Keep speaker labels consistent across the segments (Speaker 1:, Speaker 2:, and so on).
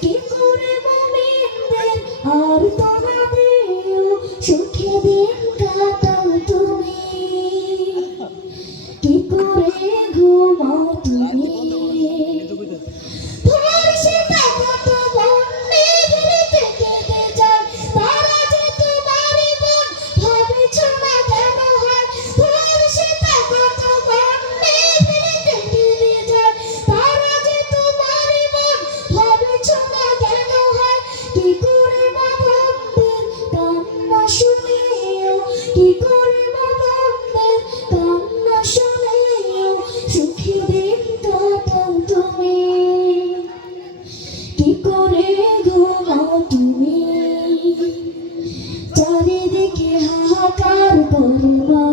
Speaker 1: কি করে মোমেন্টের আর তোমাদেরও সুখে দিন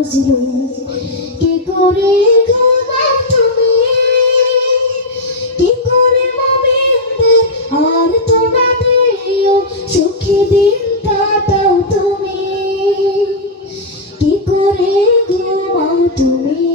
Speaker 1: কি করে তুমি? করে আর তোমাদেরও সুখী দিন কাটাও তুমি। কি করে ঘুমাও তুমি?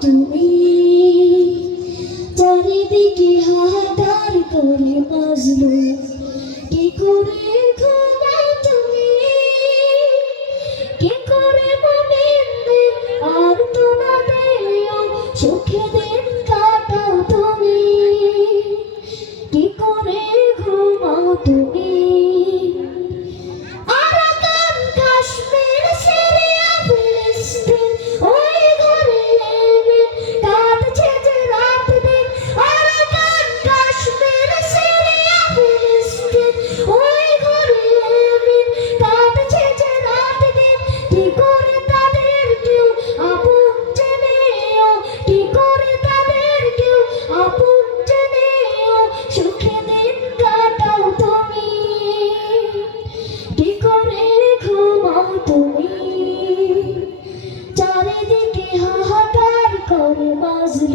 Speaker 1: তুমি। চারিদিকে হাহাকার করে বাজলো। কে করে ঘুমাই তুমি? কে করে মমিনদের আর তোমাদের? চোখে ছিল